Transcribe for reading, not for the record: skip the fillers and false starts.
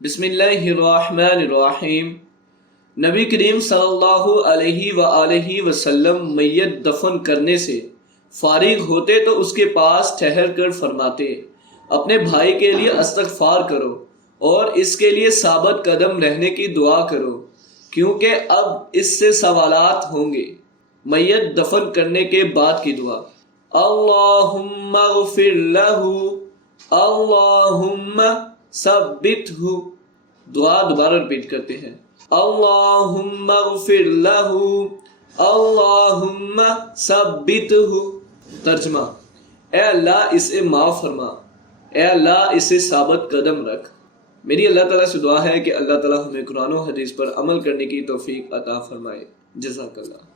بسم اللہ الرحمن الرحیم۔ نبی کریم صلی اللہ علیہ وآلہ وسلم میت دفن کرنے سے فارغ ہوتے تو اس کے پاس ٹھہر کر فرماتے، اپنے بھائی کے لیے استغفار کرو اور اس کے لیے ثابت قدم رہنے کی دعا کرو، کیونکہ اب اس سے سوالات ہوں گے۔ میت دفن کرنے کے بعد کی دعا: اللہم اغفر لہ، اللہم ثبتہ۔ دعا دوبارہ ریپیٹ کرتے ہیں: اللہم اغفر لہ، اللہم ثبتہ۔ ترجمہ: اے اللہ اسے معاف فرما، اے اللہ اسے ثابت قدم رکھ۔ میری اللہ تعالیٰ سے دعا ہے کہ اللہ تعالیٰ ہمیں قرآن و حدیث پر عمل کرنے کی توفیق عطا فرمائے۔ جزاک اللہ۔